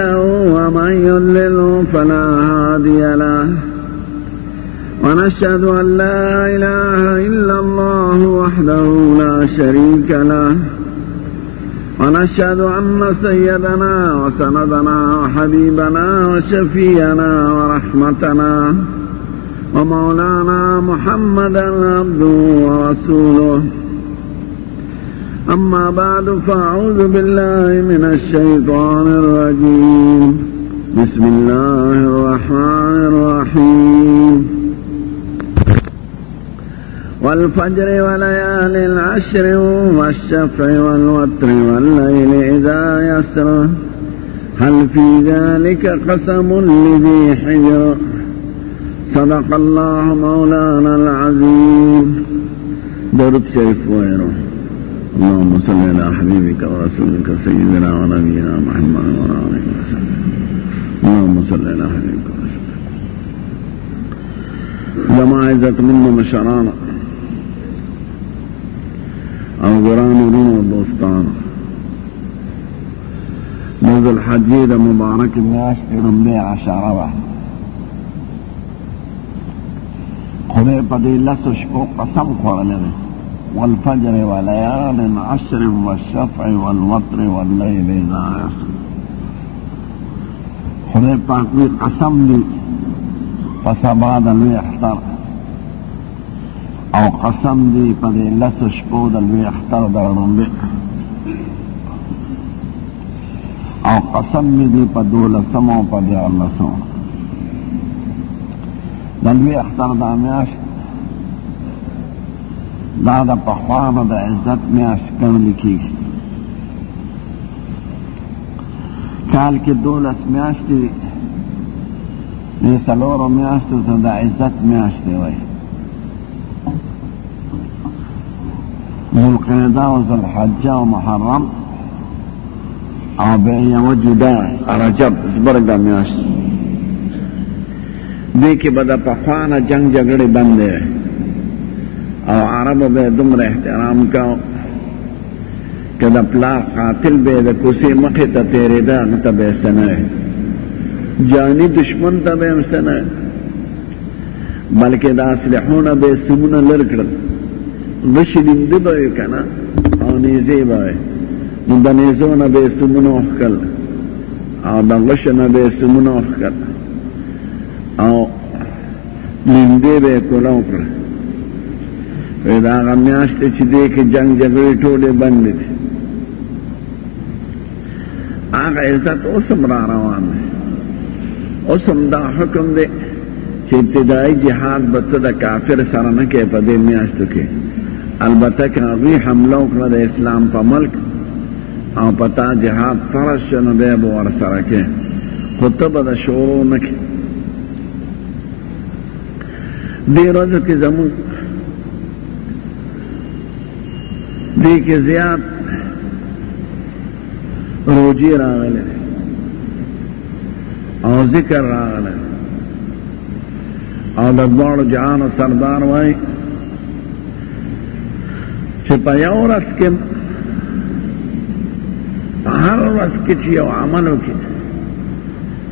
له ومن يضلل فلا هادي له ونشهد أن لا إله إلا الله وحده لا شريك له ونشهد أن سيدنا وسندنا وحبيبنا وشفينا ورحمتنا ومولانا محمدا عبده ورسوله أما بعد فأعوذ بالله من الشيطان الرجيم بسم الله الرحمن الرحيم والفجر وليال العشر والشفع والوتر والليل إذا يسر هل في ذلك قسم لذي حجر صدق الله مولانا العظيم. درود شريف وغيره. اللهم صل على حبيبك ورسولك سيدنا ونبينا محمد وعلى آله وصحبه. اللهم صل على حبيبك ورسولك. جماعة عزت من مشران او گران ورونو دوستان، ذو الحجې د مبارک میاشتې لومړۍ عشره وه. خدای په دې لسو شپو قسم خوړلی دی، والفجر وليال عشر والشفع والوتر والليل اذا يسر. خدای پاک وی قسم دی په سبا د لوی اختر، او قسم دی په دې لسو شپو د لوی اختر د لومړۍ، او قسم دی په 12 او په 14 د لوی اختر دا میاشت دا د پخوانو د عزت میاشت ګڼل کېږي. کال کې 12 میاشتې دي، دې څلورو میاشتو ته د عزت میاشتې وایي. ذوالقعده او ذوالحجه او محرم او بیا یوه جدا رجب زبرګه میاشت. دې کې به د پخوانه جنګ جګړې بندې او عربو به دومره احترام کاو که د پلار قاتل به د کوڅې مخې ته تېرېده هغه ته به یې څه نه جاني دشمن ته به یې څه نه، بلکې د اسلحو نه به یې سیمونه لر کړل. غشي لنده به وي که نه، او نیزې به وي، نو د نیزو نه به یې سیمونه وښکل او د غشو نه به یې سیمونه وښکل او لندې به یې کوله وکړه. وی دا هغه میاشت دی چې دې کې جنګ جګړې ټولې بندې دي. هغه عزت اوس هم را روان دی، اوس هم دا حکم دی چې ابتدایي جهاد به ته د کافر سره نه کوې په دې میاشتو کې. البته که هغوی حمله وکړه د اسلام په ملک او په تا جهاد فرض شو نو بیا به ورسره کوې، خو ته به د شروع نه کوې. دې ورځو کې زموږ دې کې زیات روجي راغلی او ذکر راغلی، او د دواړو جهانو سردار وایي چې په یو ورځ کې هر ورځ کې چې یو عمل وکړي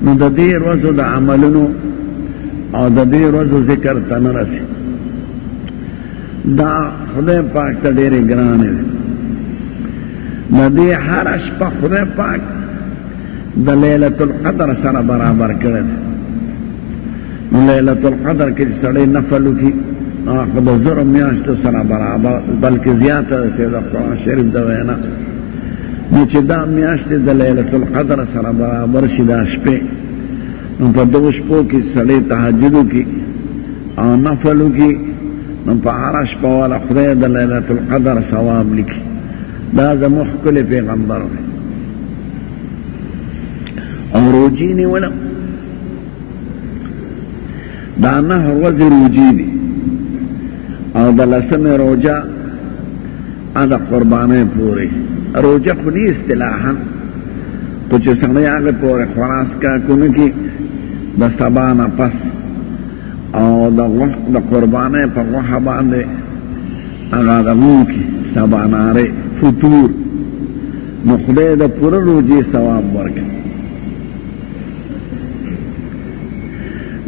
نو د دې ورځو د عملونو او د دې ورځو ذکر ته نه رسي. دا خدای پاک ته ډېرې ګرانې دي. د دې هره شپه خدای پاک د لیلة القدر سره برابر کړی دی. نو لیلة القدر کې چې سړی نفل وکړي هغه د زرو میاشتو سره برابر، بلکې زیاته ده د قرآن شریف د وینا. نو چې دا میاشتې د لیلة القدر سره برابر شي دا شپې، نو په دغو شپو کې سړی تهجد وکړي او نفل وکړي، نو په هره شپه والا خدای د لیلة القدر ثواب لیکي. دا زموږ ښکلی پیغمبر دی. او روجي نیولم، دا 9 ورځې روجي دي، او د 10مې روجه د قربانۍ پورې. روجه خو نه اصطلاحا، خو چې سړی هغې پورې خلاص کاکونه کې د سبا نه پس او د قربانۍ په غوښه باندې هغه دغو کې سبانارې فطور، نو خدای د پوره روجې ثواب ورکړي.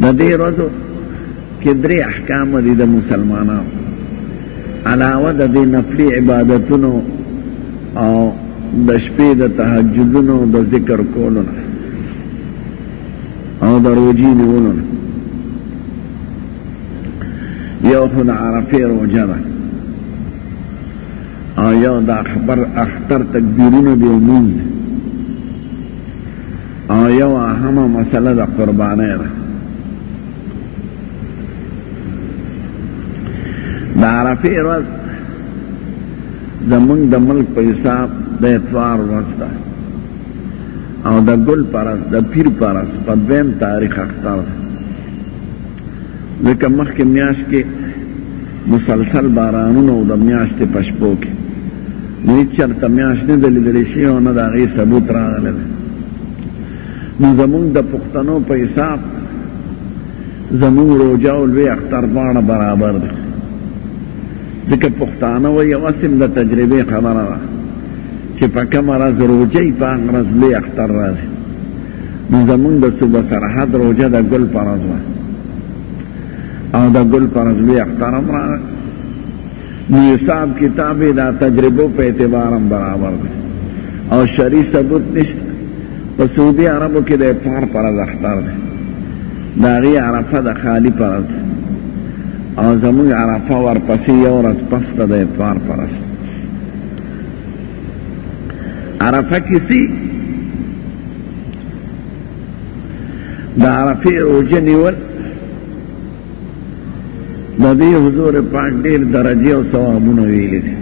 د دې ورځو کې درې احکام دي د مسلمانانو علاوه د دې نفلي عبادتونو او د شپې د تهجدونو د ذکر کولو نه او د روجې نیولو نه یو خو د عرفې روژه ده او یو د اختر تکبیرونه دي او لمونځ دی او یو اهمه مسله د قربانۍ ده د عرفې ورځ زمونږ د ملک په حساب د اتوار ورځ ده او د ګل پرست د پیر پرست په 2 تاریخ اختر ده ځکه مخکې میاشت کې مسلسل بارانونه او د میاشتې په شپو کې نو هېڅ چېرته میاشت نه ده لیدلی شوې او نه د هغې ثبوت راغلی دی نو زمونږ د پښتنو په حساب زمونږ روژه او لوی اختر دواړه برابر دي ځکه پښتانه وایي اوس هم د تجربې خبره ده چې په کومه ورځ روژه یي په هغه ورځ لوی اختر راځي نو زمونږ د صوبه سرحد روژه د ګل په ورځ وه او د ګل په ورځ لوی اختر هم راغی نو حساب کتاب یې دا تجربو په اعتبار هم برابر دی او شرعي ثبوت نشته په سعودي عربو کې د افطار په ورځ اختر دی د هغې عرفه د خالي په ورځ او زمونږ عرفه ورپسې یو ورځ پس ده د افطار په ورځ عرفه کسی د عرفې روژه نیول د دې حضور پاک ډېر درجې او ثوابونه ویلي دي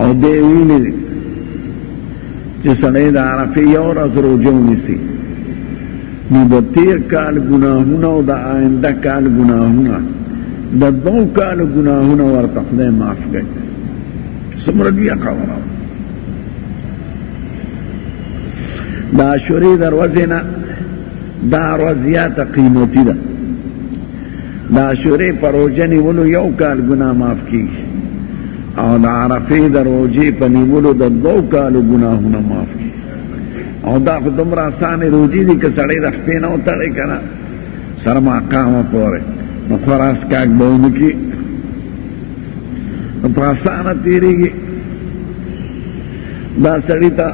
او دې ویلي دي چې سړی د عرفې یو ورځ روژه ونیسي نو د تېر کال ګناهونه او د آینده کال ګناهونه د 2 کالو ګناهونه ورته خدای معاف کړي څومره لویه خبره د عاشورې د ورځې نه دا ورځ زیاته قیمتي ده د عاشورې په روژه نیولو 1 کال ګناه معاف کېږي او د عرفې د روژې په نیولو د 2 کالو ګناهونه معاف کېږي او دا خو دومره اسانې روژې دي که سړی د خپې نه وتړی که نه سره ماقامه پورې نو خوراک څښاک به ونه کړي نو په اسانه تېرېږي دا سړي ته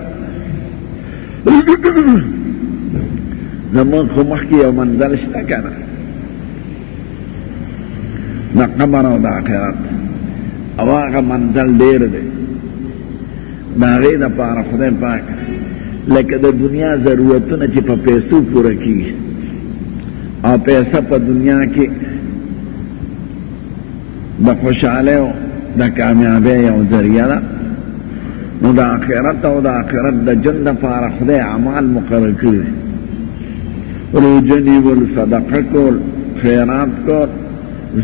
زمونږ خو مخکې یو منزل شته که نه د قبر او د آخرت او هغه منزل ډېر دی د هغې دپاره خدای پاک لکه د دنیا ضرورتونه چې په پیسو پوره کېږي او پیسه په دنیا کې د خوشحالۍ او د کامیابۍ یو ذریعه ده نو د آخرت او د آخرت د ژوند دپاره خدای اعمال مقرر کړي دي روژه نیول صدقه کول خیرات کول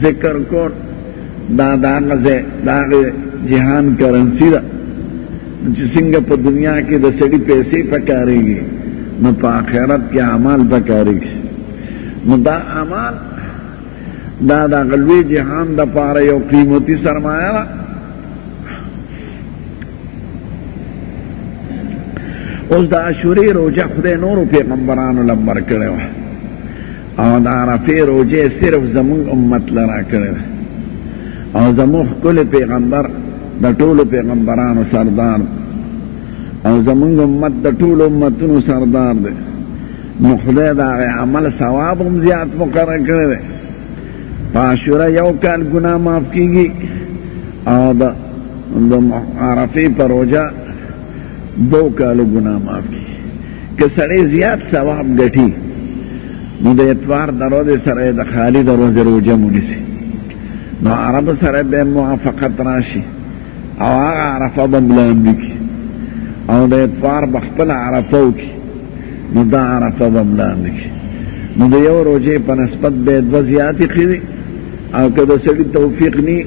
ذکر کول دا د هغې جهان کرنسي ده چې څنګه په دنیا کې د سړي پیسې پکارېږي نو په آخرت کې اعمال پکارېږي نو دا اعمال دا د هغه لوی جهان دپاره یو قیمتي سرمایه ده اوس د عاشورې روژه خدای نورو پیغمبرانو له ورکړې وه او د عرفې روژې صرف زمونږ امت له راکړې ده او زمونږ ښکلی پیغمبر د ټولو پیغمبرانو سردار او زمونږ امت د ټولو امتونو سردار دی نو خدای د هغې عمل ثواب هم زیات مقرر کړی دی په عاشوره 1 کال ګناه معاف کېږي او د عرفې په روژه 2 کالو ګناه معاف کېږي که سړی زیات ثواب ګټي نو د اتوار د ورځې سره د خالي د ورځې روژه ونیسي نو عربو سره به موافقت راشي او هغه عرفه به ملاندې کړي او د اتوار به خپله عرفه وکړي نو دا عرفه به ملاندې کړي نو د یو روژې په نسبت به 2 زیاتې ښې او که د سړي توفیق نی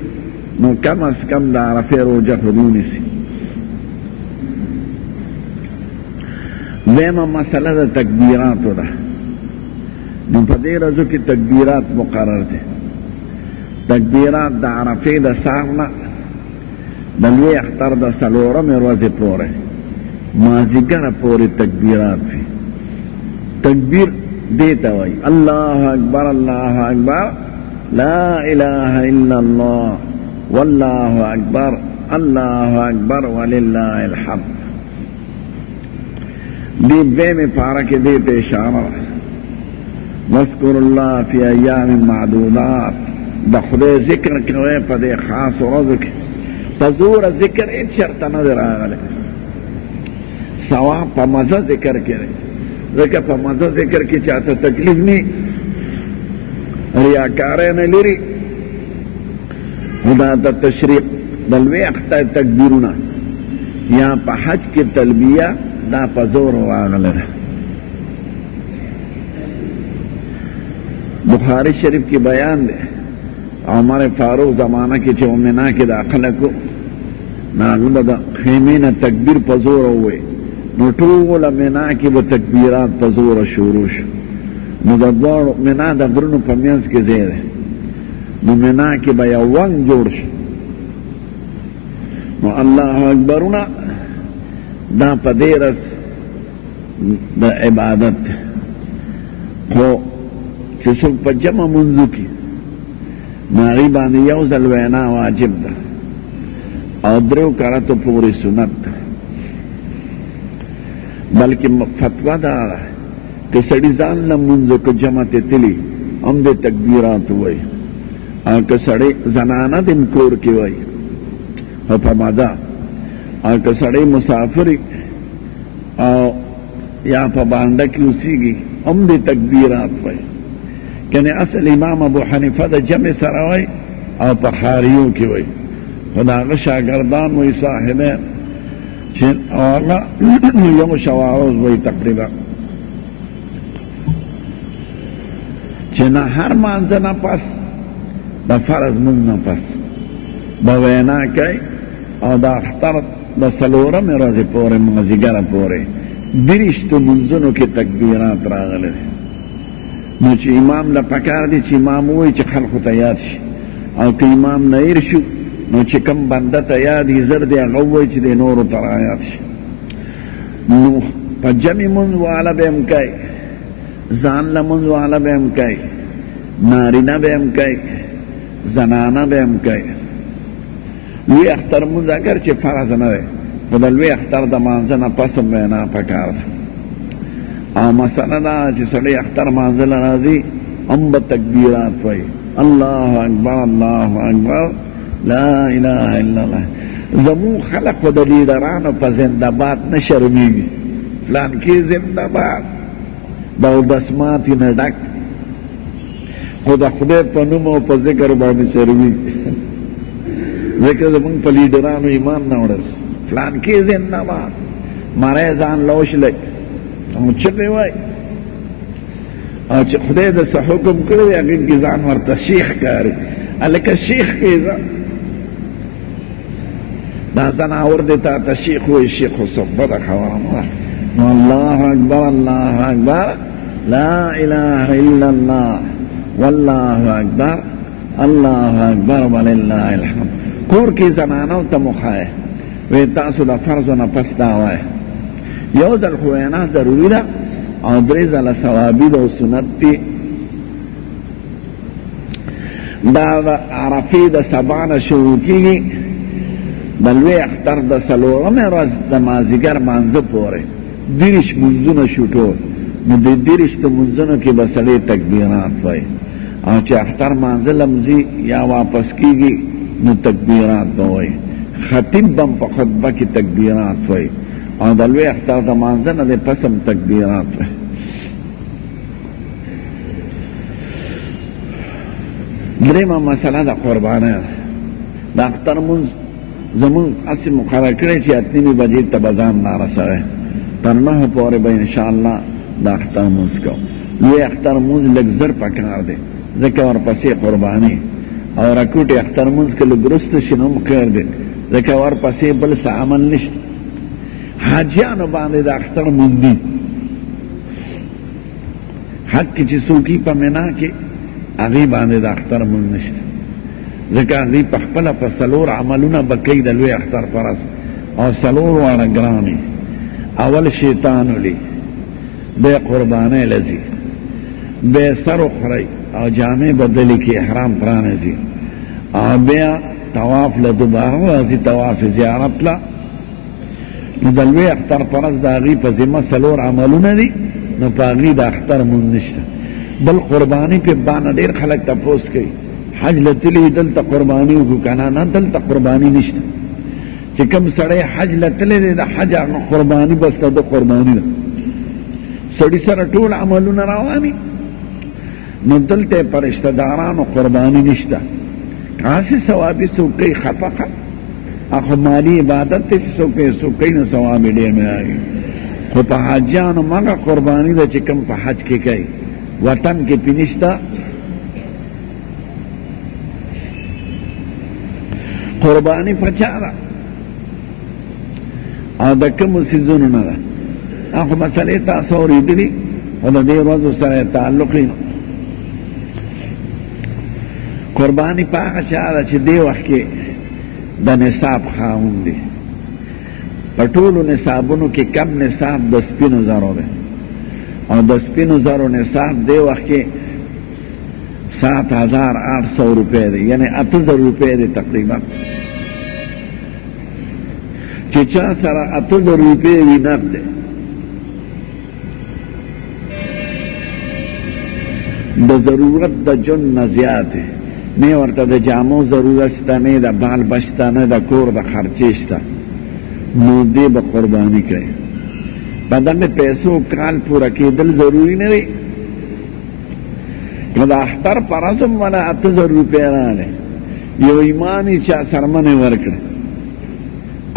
نو کم از کم د عرفې روژه خو ونیسي دویمه مسله د تکبیراتو ده نو په دې ورځو کې تکبیرات مقرر دي تکبیرات د عرفې د سهار نه د لوی اختر د 4مې ورځې پورې مازدیګره پورې تکبیرات وي تکبیر دیتا وی اللہ اکبر لا الہ الا اللہ واللہ اکبر وللہ الحمد. دی میں پارا کے دے پہ اشارہ واذکر اللہ فی ایام معدودات دا خدای ذکر کوئے پا دے خاص ورځو کې پا زور ذکر ایت چرتا نظر آگلے ثواب پا مزہ ذکر کرے ذکر پا مزہ ذکر کی چاہتا تکلیف نہیں ریاکارے نے لری خدا دا تشریق دلوے اختا تکبیرنا یا پا حج کی تلبیہ دا پا زور آگلے بخاری شریف کی بیان دے عمر فاروق زمانہ کی چھو منا کی داخلہ کو ناغلہ دا خیمین تکبیر پا زور ہوئے نو ټول منا کې به تکبیرات په زوره شروع شو نو د دواړو منا د غرونو په منځ کې ځای دی نو منا کې به یو ونګ جوړ شو نو الله اکبرونه دا په دې رس د عبادت خو چې څوک په جمع منځو کې نو هغې باندې یو ځل وینا واجب ده او دریو کراتو پورې سنت ده بلکہ فتوہ دارا کہ سڑی زان لمنزو کو جمع تلی ہم دے تکبیرات ہوئی اور کہ سڑی زنانہ دن کور کی ہوئی اور پمادا اور کہ سڑی مسافری اور یا پبانڈا کی اسی گی ہم دے تکبیرات ہوئی کہ اصل امام ابو حنیفہ دا جمع سر ہوئی اور پخاریوں کی ہوئی خدا کا شاگردان ہوئی صاحبین اولا یو شواروز وی تقریبا چنا ہر مانزنا پس دا فرض مننا پس با وینا کئی او دا اختر دا سلورم رازی پورے مغزیگر پورے درشتو منزنو کی تکبیرات راغلے نو چی امام لپکار دی چی امام ہوئی چی خلقو تیاد شی او که امام نیر شو نو چې کم بنده ته یاد یې زر دی هغه ووایي چې د نورو ته رایاد شي نو په جمع مونځ واله به هم کوي ځان له مونځ واله به هم کوي نارینه به هم کوي زنانه به هم کوي لوی اختر مونځ اگر چې فرض نه دی خو د لوی اختر د مانځه نه پس هم وینا پکار ده او مسله دا چې سړی اختر مانځله راځي هم به تکبیرات وایي الله اکبر لا الہ الا اللہ زمون خلق و دلیدرانو پا زندباد نشرمیگی فلان کی زندباد دو دسماتی ندک خدا خدای پا نمو پا ذکر بانی شرمیگی ذکر زمون پا لیدرانو ایمان نوڑس فلان کی زندباد مریضان لوش لگ او چپی وائی او چه خدای دس حکم کردی اگر گزان ورطا شیخ کاری الکا شیخ کیزا دا زناور دیتا تا شیخ ہوئی شیخ صحبت خوارم واللہ اکبر لا الہ الا اللہ واللہ اکبر وللہ الحمد. کور کی زنانو تا مخائے وی تاسو دا فرضو نا پس داوائے یو دل خوینا ضروری دا او دریز علا ثوابی دا سنت تی دا عرفی دا سبانا شروع کی گی بلوی اختر دا سلورم رز دا مازیگر مانزه پوره دیرش منزون شوٹو نو دی دیرش دا منزونو کی بسلی تکبیرات وی او چه اختر مانزه لمزی یا واپس کی گی نو تکبیرات دوی خطیب بم پا خطبه کی تکبیرات وی او دلوی اختر دا مانزه نا دی پسم تکبیرات وی دریم مسئله دا قربانه دا اختر منز زمون اسی مقرر کرے چی اتنی بجی تبزان نارسوے تر 9 پورے با انشاءاللہ دا اختر موز کو یہ اختر موز لگزر پکار دے ذکر ور پسی قربانی اور اکوٹی اختر موز کے لگرست شنو مقرر دے ذکر ور پسی بل سا عمل نشت حاجیانو باندے دا اختر موز دی حق کی چی سوکی پا منا کی اغی باندے دا اختر موز نشت ذکر دی پخپلا پا سلور عملونا بکی دلوی اختر پرس اور سلور وانا گرانی اول شیطانو لی بے قربانے لزی بے سر اخری او جامع بدلی کی احرام پرانیزی او بیا طواف لدوبارو ازی طواف زیارت لا نو دلوی اختر پرز داغی پا ذمہ سلور عملون دی نو پاغی دا اختر من نشتا بل قربانی پہ بانا دیر خلق تا پوس کئی حج لتلی دل تا قربانی کو کنا نا دل تا قربانی نشتا چی کم سڑے حج لتلی دی دا حج قربانی بستا دا قربانی دا سڑی سر طول عملون روانی نو دل تے پر اشتداران و قربانی نشتا کاسی ثوابی سوکی خفقا اخو مالی عبادت تے سوکی نا ثوابی دیر میں آگئی خو پا حجانو مگا قربانی دا چکم پا حج کی کئی وطن کی پینشتا قربانی پچارا او دا کم سیزونو نا دا اخو مسئلے تاسوری دلی و دا دیر وزو سر تعلقی قربانی پاکا چاہتا چی دے وقت کے دا نصاب خواہون دی پٹولو نصابونو کی کم نصاب 10,000 دے اور 10,000 نصاب دے وقت کے 7,800 روپے دے یعنی 8,000 روپے دے تقریبا چچا سر 8,000 روپے وی نب دے دا ضرورت دا جن نزیاد ہے نہیں ورطا دا جامو ضرورت شتا نہیں دا بال بشتا نہیں دا کور دا خرچشتا نو دے با قربانی کرے بدن میں پیسو کال پورا کی دل ضروری نہیں کہ دا اختر پرازم والا 8,000 روپے رانے یو ایمانی چا سرمن ورکڑے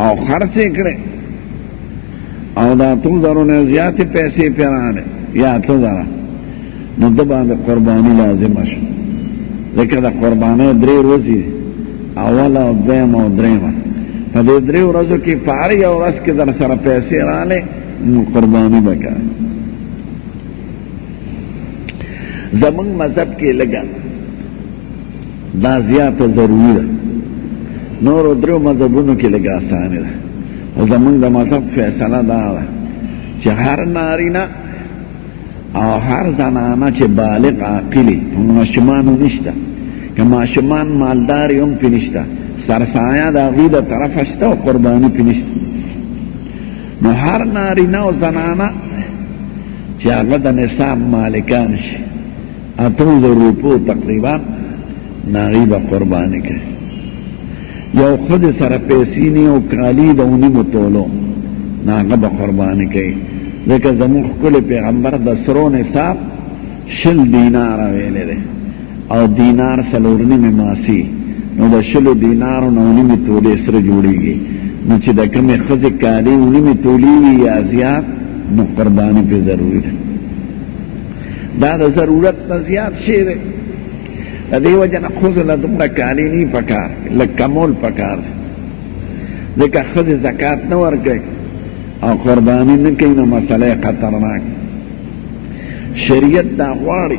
او خرچے کرے او دا 8,000 نے زیادہ پیسے پیرانے یا 8,000 نو دبان دا قربانی لازم شو لیکن دا قربانی 3 روزی اولا و دیم و دریم پا دے 3 روزو کی پاری او رس کی در سر پیسے رالے قربانی بکا زمان مذہب کے لگا دا زیادہ ضروری دا نور و 3 مذہبونو کی لگا آسانی دا زمان دا مذہب فیصلہ دا دا چه ہر نارینا او هر زنانا چه بالغ عاقلی ماشمانو نشتا که ماشمان مالداری هم پی نشتا سرسایه دا غید طرف اشتا و قربانی پی نشتا نو هر نارینا و زنانا چه اغد نصاب مالکانش 8,000 روپو تقریبا ناغیب قربانی که یو خود سر پیسینی و کالی دا اونی متولو ناغب قربانی که لیکن زمون کل پیغمبر دا سرو نصاب 10 دینار ویلے دے او دینار سلورنی میں ماسی نو دا 10 دینارو نونی میں تولے سر جوڑی گی نو چی دا کمی خز کالی اونی میں تولی گی یا زیاد نو قربانی پہ ضروری دے دا ضرورت نا زیاد شے دے دا دی وجہ نا خز لدم دا کالی نہیں پکار لکمول پکار دے لیکن خز زکاة نور گئی او قربانی نکی نو مسئلہ خطرناک شریعت دا غواری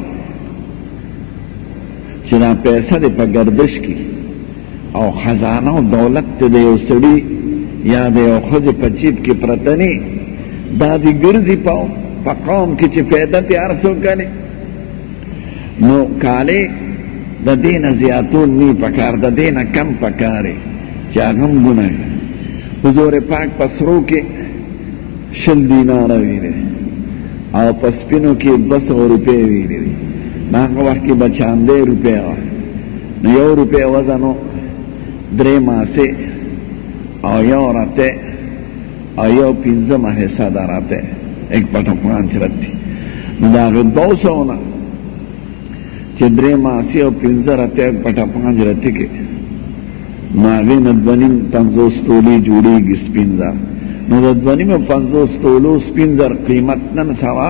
چی دا پیسہ دے پا گردش کی او خزانہ و دولت دے او سڑی یا دے او خز پا جیب کی پرتنی دا دی گرزی پا قوم کی چی پیدا تیار سو کنے نو کالے دا دین زیادون نی پکار دا دین کم پکارے چا غم گناہ حضور پاک پسرو کے 10 دینار ویلے او پسپینو کی 200 روپے ویلے ناکا وقت کی 95 روپے نو 1 روپے وزنو 3 ماسے او 1 راتے او 1 15 حصہ داراتے 1 پٹا 5 رتی نو داغی 200 نا چی 3 ماسے او 15 راتے 1 پٹا 5 رتی کے ناغی ندبنیم 50 تولی جوڑی گی سپینزا نو ددونی میں 50 تولو سپینزر قیمت نن سوا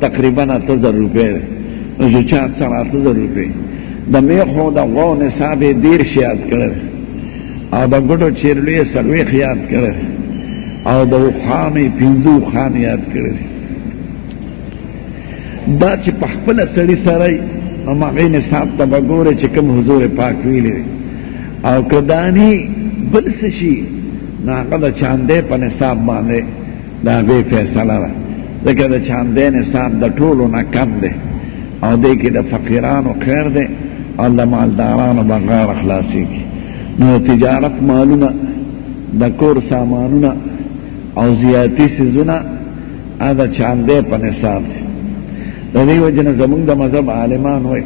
تقریباً 8,000 روپے نو جو چاہت سر 8,000 روپے دا میخو دا غو نصاب دیر شیاد کرد او دا گڑو چیرلوی سرویخ یاد کرد او دا خامی 15 خان یاد کرد دا چی پخپل سڑی سرائی نو مغی نصاب تا بگوره چی کم حضور پاک ویلی او کدانی بلسشی ناقا دا چاندے پا نصاب باندے دا غی فیصلہ را لیکن دا چاندے نصاب دا طولو نا کم دے او دې کې د فقیرانو خیر دی او د مالدارانو به غاړه خلاصېږي. نو تجارت مالونه، د کور سامانونه او زیاتی څیزونه دا چاندې په نصاب دي. د دې وجه نه زمونږ د مذهب عالمان وایي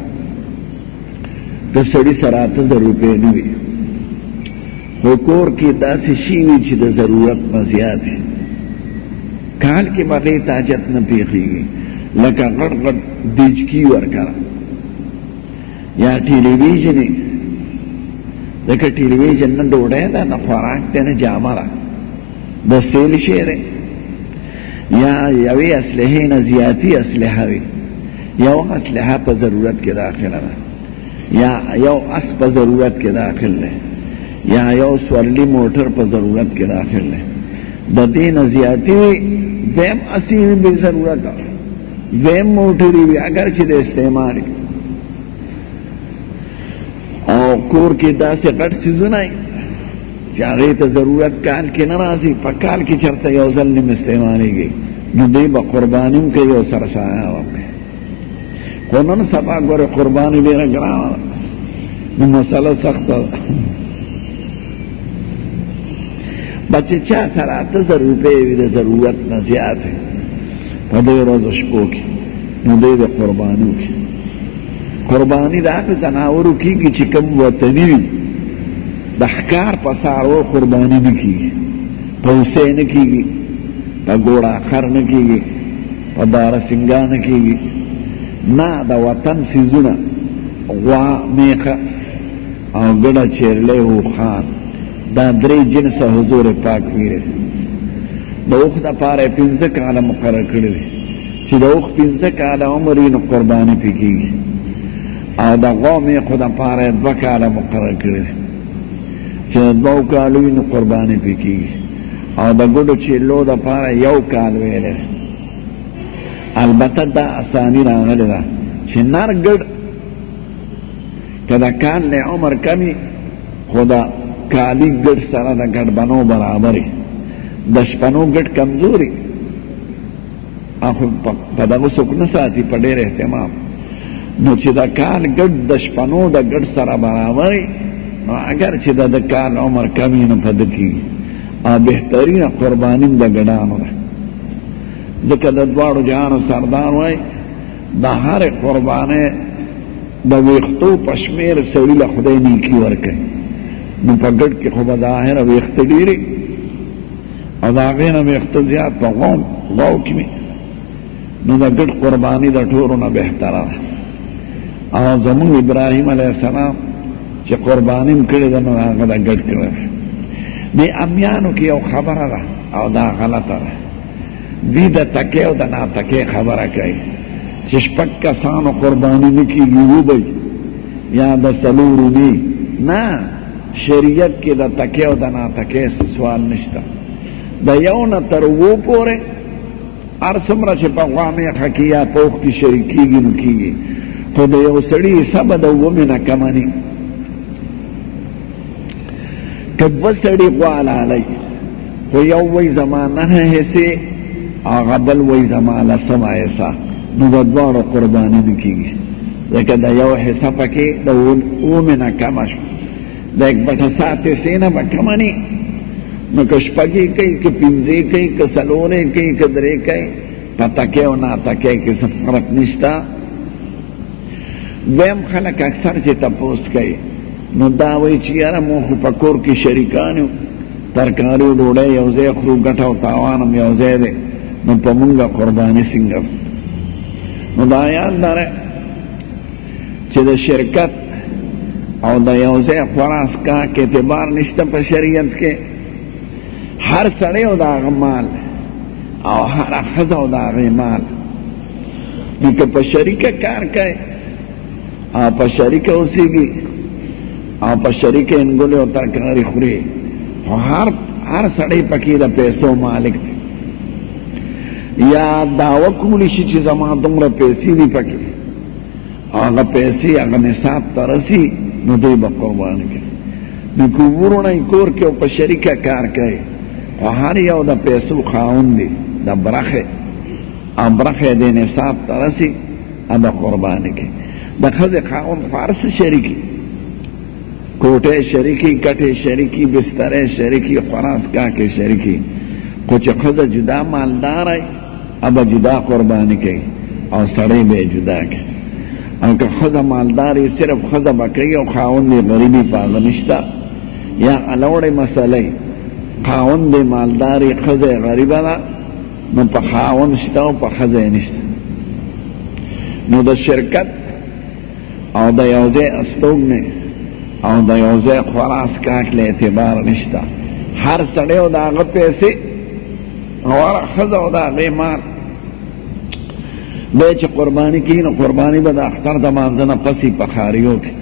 د سړي سره 8,000 روپۍ نه وي، خو کور کې داسې شي وي چې د ضرورت نه زیات وي. کال کې به غې تاجت نه پېښېږي، لکه غټ غټ دیچکي ورکړه یا ټلویزیون یې، ځکه ټلویزیون نه ډوډۍ ده، نه خوراک دی، نه جامه ده، د سیل شی دی. یا یوې اسلحې نه زیاتي اسلحه وي، یو اسلحه په ضرورت کې داخله ده، یا یو اس په ضرورت کې داخل دی، یا یو سورلی موټر په ضرورت کې داخل دی. د دې نه زیاتي وي، دویم اسی وي بې ضرورته، دویم موټري وي اگر چې د استعمال او کور کې داسې غټ څیزونه وي چې هغې ته ضرورت کال کې نه راځي، په کال کې چېرته یو ځل نیم استعمالېږي، نو دوی به قرباني هم کوي او سره سایه وکړي. خو نن سبا ګورې قرباني ډېره ګرانه ده، نو مسله سخته ده. بچې چا سره 8,000 روپۍ وي د ضرورت نه زیات په دې ورځو شپو کې، نو دوی د قرباني وکړي. قرباني د هغه ځناورو کېږي چې کوم وطني وي، د ښکار په څاروو قرباني نه کېږي، په هوسۍ نه کېږي، په ګوړه خر نه کېږي، په داره سنګا نه کېږي، نه د وطن څیزونه غوا، میخه او ګډه چیرلی اوښان، دا 3 جنسه حضور پاک ویلي. د اوښ دپاره یې 15 کاله مقرر کړي دي چې د اوښ 15 کاله عمر وي نو قرباني پرې کېږي، او د غوا میخو دپاره یې 2 کاله مقرر کړي دي چې د 2 کالو وي نو قرباني پرې کېږي، او د ګډو چیرلو دپاره 1 کال ویلی دی. البته دا اساني راغلې ده چې نر ګډ که د کال نه عمر کمی، خو د کالی ګډ سره د ګډبنو برابرې، د شپنو ګډ کمزوري، خو په دغه څوک نه ساتي په ډېر اهتمام، نو چې د کال ګډ د شپنو د ګډ سره برابرې، نو اگر چې د کال عمر کمی نو په ده کېږي. او بهترینه قرباني د ګډانو ده، ځکه د دواړو جهانو سردار وایي د هرې قربانۍ د ویښتو په شمېر سړي له خدای نیکي ورکوي. نو په ګډ کې خو به ظاهره ویښته ډېرې او د هغې نه ویښته زیات په غواو کې وي، نو د ګډ قرباني د ټولو نه بهتره ده. او زمونږ ابراهیم علیه السلام چې قرباني هم کړې ده، نو هغه د ګډ کړی ده. دې امیانو کې یو خبره ده او دا غلطه ده، دوی د تکې او د ناتکې خبره کوي چې 6 کسانو قرباني نه کېږي، وبئ یا د 4 نه. نه، شریعت کې د تکې او د ناتکې سوال نشته. د 1 نه تر 2 پورې هر څومره چې په غوا میخه کې یا په اوښ کې شریکېږي نو کېږي، خو د یو سړي حصه به د 2 نه کمه نه. که 2 سړي غوا لالی، خو یو وایي زما 9 حصې، هغه بل وایي زما 10مه حصه، نو د دواړو قرباني نه کېږي، ځکه د یو حصه پکې د 2 نه کمه شوه، د 1/7 حصې نه به کمه نه. نو که 6 کوي، که 5 کوي، که 4 کوي، که 3 کوي، په تکې او ناتکې کې څه فرق نشته. دویم خلک اکثر چې تپوس کوي نو دا وایي چې یاره مو خو په کور کې شریکان یو، ترکاري او ډوډۍ یو ځای خورو، ګټه او تاوان هم یو ځای دی، نو په مونږ قرباني څنګه؟ نو دا یاد لرئ چې د شرکت او د یو ځای خوراک کا اعتبار نشته په شریعت کې. هر سړی او د هغه مال او هره ښځه او د هغې مال، نو که په شریکه کار کوي او په شریکه اوسېږي او په شریکه انګولې او ترکاري خوري، خو هر سړی پکې د پیسو مالک دی. یا دعوه کولی شي چې زما دومره پیسې دي پکې، هغه پیسې هغه نصاب ته رسي، نو دوی به قرباني کوي. نو که ورونه یې کور کې او په شریکه کار کوي، او هر یو د پیسو خاوند دی، د برخې او برخې د نصاب ته رسي، ابا قربانی کی د ښځې خاوند فارس شریکی کوټه شریکی کټه شریکی بستره شریکی خراس کاکه شریکی خو چې ښځه جدا مالدار ای ابا جدا قربانی کوي او سړی به جدا کوي او که ښځه مالدار ای صرف ښځه به کوي او خاوند یې غریبي پاغه نشته یا الوړې مسئلې خاوند یې مالدار ای ښځه یې غریبه ده نو په خاوند شته او په ښځه یې نشته نو د شرکت او د یو ځای استوګنې او د یو ځای خراس کاک له اعتبار نشته هر سړی او د هغه پیسې او ښځه او د هغې مال دی چې قرباني کوي نو قرباني به د اختر د مانځه نه پسې په خاریو کې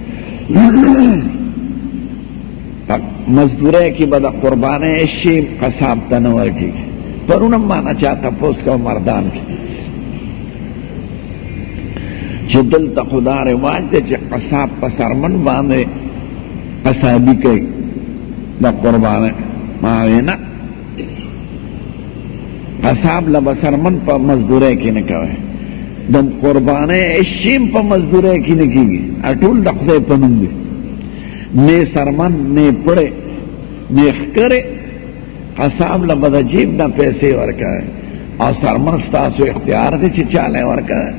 مزدوری کې به د قربانۍ شي قصاب ته نه ورکېږي پرونه ما نه چا تپوس کوه مردان کې چې دلته خو دا رواج دی چې قصاب په سرمن باندې قصابي کوي د قربانۍ ما وی نه قصاب له به سرمن په مزدوری کې نه کوي د قربانۍ شیم په مزدوری کې نه کېږي ټول د خدای په نوم دی نه سرمن نه پړې نه ښکرې قصاب له به د جیب نه پیسې ورکوي او سرمن ستاسو اختیار دی چې چاله ورکوي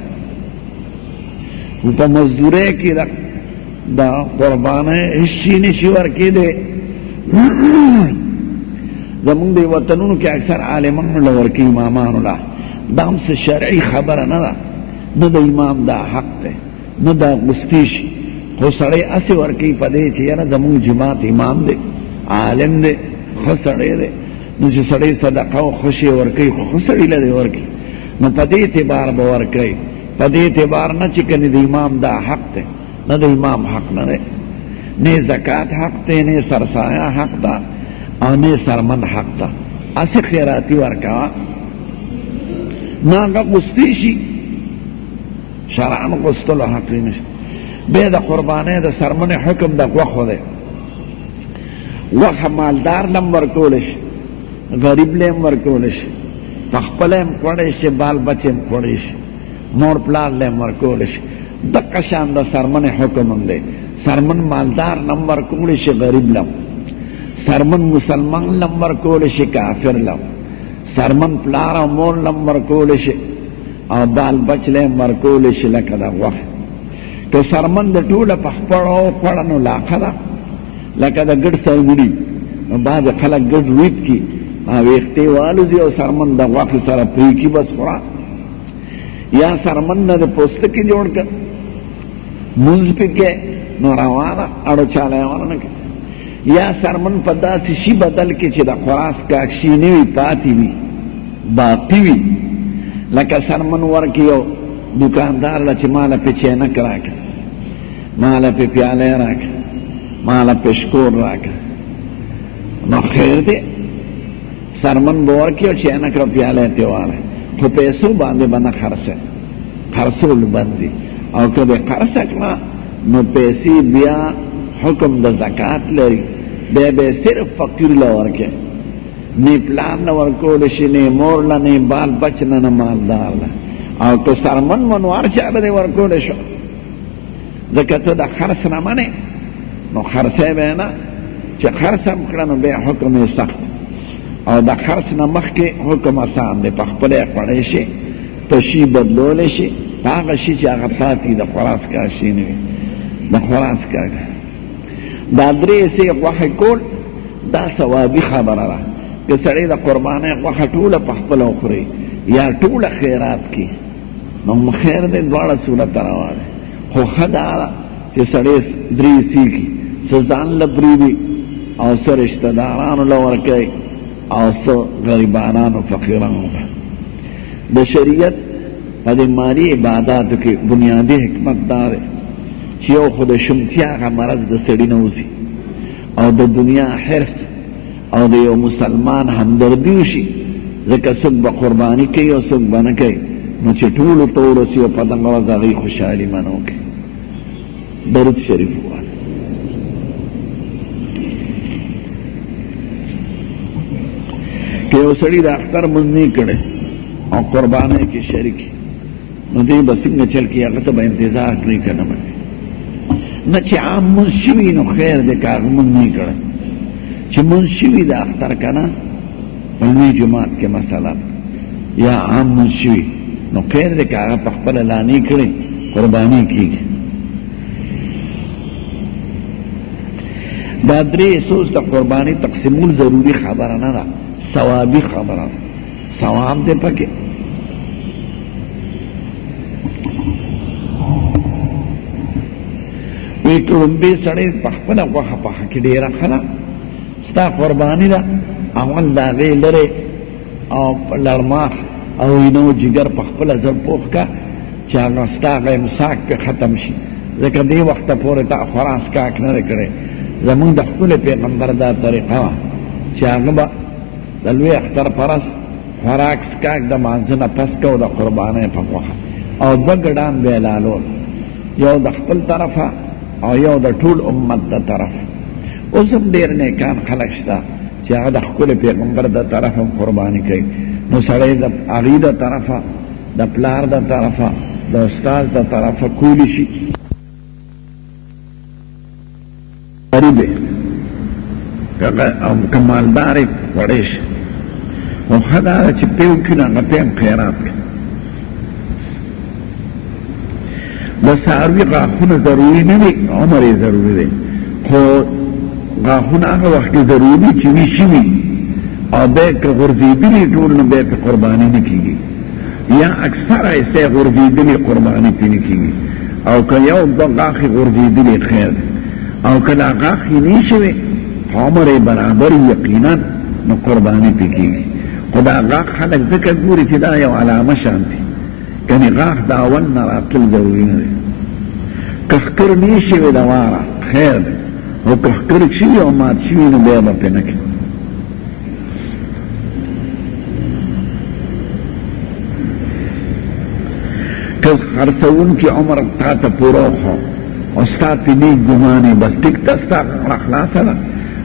په مزدوری کې د قربانۍ هېڅ شي نشي ورکېدی زمونږ د وطنونو کې اکثر عالمانو له ورکوي امامانو له دا هم څه شرعي خبره نه ده نه د امام دا حق دی نه دا غوستی شي خو سړی هسې ورکوي په دې چې یاره زمونږ جماعت امام دی عالم دی ښه سړی دی نو چې سړی صدقه او خوشي ورکوي خو ښه سړي له دی ورکوي نو په دې اعتبار به ورکوي په دې اعتبار نه چې کنې د امام دا حق دی نه د امام حق نه دی نه زکات حق دی نه سرسایه حق ده او نه سرمن حق ده هسې خیراتي ورکوه نه هغه غوستی شي شرعن غوستلو حق یې نشته بیا د قربانۍ د سرمنې حکم د غوښو دی غوښه مالدار له هم ورکولی شي غریب له هم ورکولی شي پخپله هم خوړی شي بال بچې هم خوړی شي مور پلار له هم ورکولی شي دقه شان د سرمنې حکم هم دی سرمن مالدار له هم ورکولی شي غریب له سرمن مسلمان له هم ورکولی شي کافر له سرمن پلار او مور له هم ورکولی شي او بال بچ له هم ورکولی شي لکه د غوښې که سرمن د ټوله په خپړو خوړنو لاقه ده لکه د ګډ سرګوړي نو بعضې خلک ګډ روید کي او ویښتې والوځي او سرمن د غوښې سره پرې کي بس خوړه یا سرمن نه د پوستکي جوړ کړ مونځ پې کې نو روانه اړو چاله یې ونه کړي یا سرمن په داسې شي بدل کې چې د خراس کاکشي نه وي پاتې وي باقي وي لکه سرمن ورکې یو دکاندار له چې ماله پې چینک راکړه ماله پې پیالی راکړه ماله پې شکور راکړه نو خیر دی سرمن به ورکړي او چینک را پیالی تې والی خو پیسو باندې به نه خرڅه خرڅول بند دي او که دې خرڅه کړه نو پیسې بیا حکم د زکات لري بیا به صرف فقیر له ورکړي نه پلار نه ورکولی شي نه مور له نه بال بچ نه نه مالدار له او که سرمن منوار چا به دې ورکولی شو ځکه ته د خرڅ نه منې نو خرڅی به نه چې خرڅ هم کړه نو بیا حکم یې سخت او د خرڅ نه مخکې حکم اسان دی په خپله یې خوړی شي په شي بدلولی شي په هغه شي چې هغه پاتې د خوراس کار شي نه وي د خوراس کار دا درې حصې غوښې کول دا ثوابي خبره ده که سړی د قربانۍ غوښه ټوله په خپله وخوري یا ټوله خیرات کړي نو خیر دی دواړه صورت روا دی خو ښه دا ده چې سړی درې حصې کړي څه ځان له پرېږدي او څه رشته دارانو له ورکوي او څه غریبانانو فقیرانو ته د شریعت په دې مالي عباداتو کې بنیادي حکمت دا دی چې یو خو د شومتیا هغه مرض د سړي نه وځي او د دنیا حرص او د یو مسلمان همدردي وشي ځکه څوک به قرباني کوي او څوک به نه کوي نو چې ټولو ته ورسي او په دغه ورځ هغوی خوشحالي منو کوي درود شریف ووایه که یو سړي د اختر مونځ نه کړی او قربانۍ کې شریک نو دی به څنګه چل کړي هغه ته به انتظار کړي که نه به نه چې عام مونځ شوي نو خیر دی که هغه مونځ نه کړی چې مونځ شوي د اختر که نه په لوی جماعت کې مثلا یا عام مونځ شوي نو خیر دی که هغه په خپله لا نه کړي قرباني کېږي دا درې سوز د قرباني تقسیمول ضروري خبره نه ده ثوابي خبره ده ثواب دی پکې وی کلمبی سڑی پخپل غوخه پخه کی ډیره خلا ستا قربانی ده اول دا غی لره او لرماخ او اینو جگر پخپل زر پوخ کا چه اگه ستا غی مساک پی ختم شي ذکر دی وقت پوری تا خراس کاک نره کرے زمون د خپل پیغمبر دا طریقه وا چې هغه به د لوی اختر پرس خوراک سکاک د مانځنه پس کو د قربانۍ په غوښه او دوه ګډان به حلالول یو د خپل طرفه او یو د ټول امت د طرف اوس هم ډېر نیکان خلک شته چې هغه د خپل پیغمبر د طرف هم قرباني کوي نو سړی د هغې د طرفه د پلار د طرفه د استاد د طرفه کولی شي غریبې او که مالدارې وړی شي او ښه دا ده چې پې وکړي نو هغه پې هم خیرات کړي د څاروي غاښونه ضروري نه دي عمر یې ضروري دی خو غاښونه هغه وخت کې ضروري دي چې وي شوي او بیا که غورځېدلي ټول نو بیا پې قرباني نه کېږي یا اکثره ایسې غورځېدلي قرباني پې نه کېږي او که یو دوه غاښې غورځېدلي خیر دی او که دا غاښې نه شوي عمر یې برابر یقینا نو قرباني پې کېږي خو دا غاښ خلک ځکه ګوري چې دا یو علامه شانتي کنی غاښ د اول نه راتل ضروري نه دی که ښکر نه شوي د واره خیر دی او که ښکر شوي او مات شوي نو بیا به پې نه کړي که خرڅوونکي عمر تا ته پوره وښو او ستا پې نیک ګمان یې بس ټیک ده ستا غاړه خلاصه ده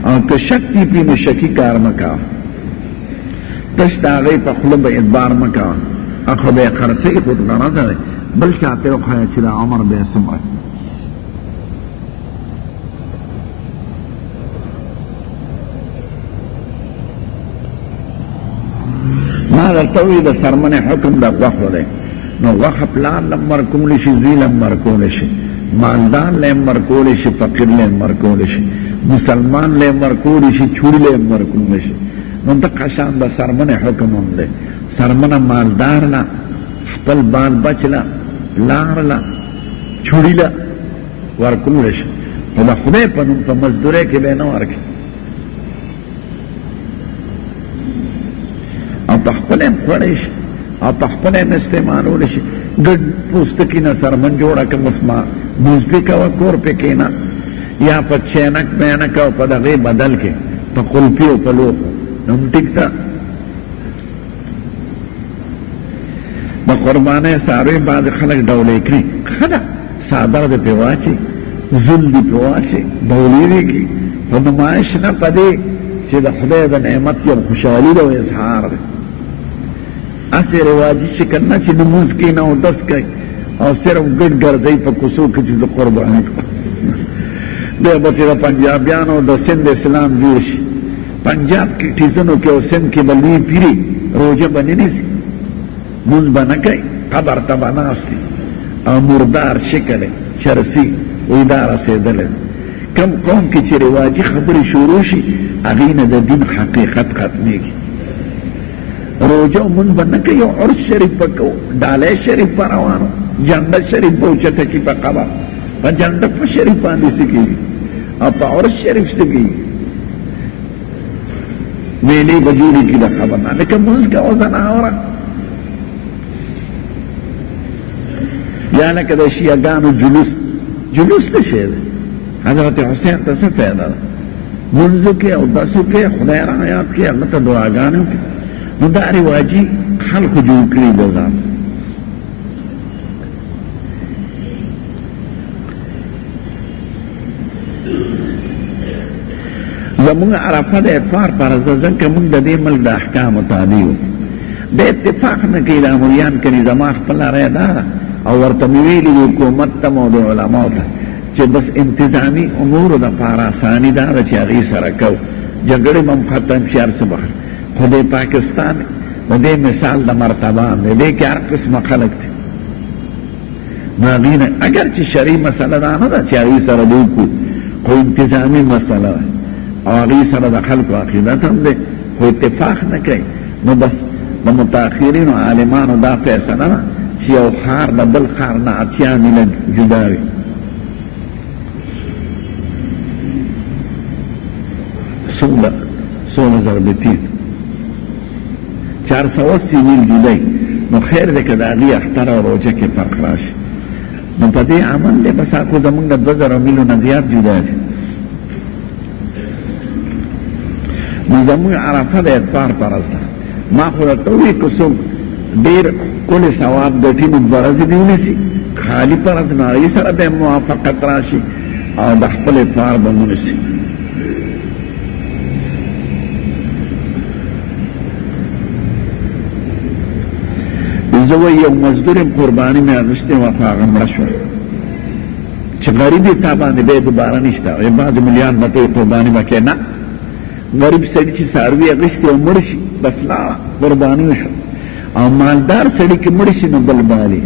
او که شک دي پې نو شکي کار مه کوه تش د هغې په خوله به ادبار مه کوه اخو به خرڅې خود غرضه دی بل چاته وښیه چې دا عمر بیا څومره ما درته ووایي د څرمنې حکم د غوښو دی نو غوښه پلار له هم ورکولی شي زوی له هم ورکولی شي مالدار له هم ورکولی شي فقیر له هم ورکولی شي مسلمان له هم ورکولی شي چوړي له هم ورکولی شي نو دقه شان د څرمنې حکم هم دی څرمنه مالدار له خپل بال بچ له پلار له چوړي له ورکولی شي خو د خدای په نوم په مزدورۍ کې به یې نه ورکړي او په خپله هم خوړی شي او په خپله هم استعمالولی شي ګډ پوستکي نه څرمن جوړه که موز پې کوه کور پې کښېنه یا په چینک مینک او په دغې بدل کې په قلفي او په لوښو نو هم ټیک ده د قربانۍ څاروي بعضې خلک ډولۍ کړي ښه ده څادر دې پې واچي زول دې پې واچي ډولۍ دې کړي په نمایش نه په دې چې د خدای د نعمت یو خوشحالي ده او اظهار دی اسې رواجي شکل نه چې لمونځ کوي نه اودس کوي او صرف ګډ ګرځئ په کوڅو کې چې زه قرباني کوم دی به چې د پنجابیانو د سند اسلام جوړ شي پنجاب کې ټیزنو کې او سند کې به لوی پیري روژه به نه نیسي مونځ به نه کوي قبر ته به ناست وي او مردار شکل چرسي وایي دا رسېدلی کم قوم کې چې رواجي خبرې شروع شي هغې نه د دین حقیقت ختمېږي روجه مونږ به نه کوي عرس شریف به کوو ډالی شریف به روانو جنډه شریف به اوچته کي په قبر په جنډه په شریف باندې څه کېږي او په عرس شریف څه کېږي میلې به جوړې کړي د قبر نه لکه مونځ کوه زناوره یا لکه د شیعګانو جلوس څه شی دی حضرت حسین ته څه فایده ده مونځو کې اودسو کې خدای را یاد کړي هغه ته دعاګانې وکړي نو دا رواجي خلقو جوړ کړي ده ځان زمونږ عرفه د اتوار پر ځکه موږ د دې ملک د احکامو تابع یو د اتفاق نه کوي دا مریان کني زما خپل رای دا او ورته مې ویلي حکومت ته او د علماو ته چې بس انتظامی امورو دپاره اساني دا ده چې هغې سره کوو جګړې به هم ختم شي هر څه به خو د پاکستان د دې مثال د مرتبان دی دې کې هر قسمه خلک دي نو هغې نه اگر چې شرعي مسله دا نه ده چې هغې سره دې وکړو خو انتظامي مسله ده او هغې سره د خلکو عقیدت هم دی خو اتفاق نه کوي نو بس د متاخرینو عالمانو دا فیصله ده چې یو ښار د بل ښار نه اتیا میله جدا وي سولہ ضربتین 480 میل جدائی نو خیر دے که دا اغی اختر و روجه که فرق راشی نو پا دی عمل دے بس آکو زمانگا 2000 میلو نزیاد جدا دی نو زمانگ عرفه دے اتوار پرز دا ما خودتوی کسو دیر کل ثواب گٹی مدبرزی دیونی سی خالی پرز ناغی سر بے موافقت راشی او دخپل اتوار بمونی سی زوی یو مزدورم قربانی میں اغشتے وفا غمرا شو چه غریبی تابانی بے دوبارہ نشتا و بعض ملیان بطے قربانی بکے نا غریب سڑی چی ساروی اغشتے و مرشی بس لا قربانی شو او مالدار سڑی کی مرشی نو بلبالی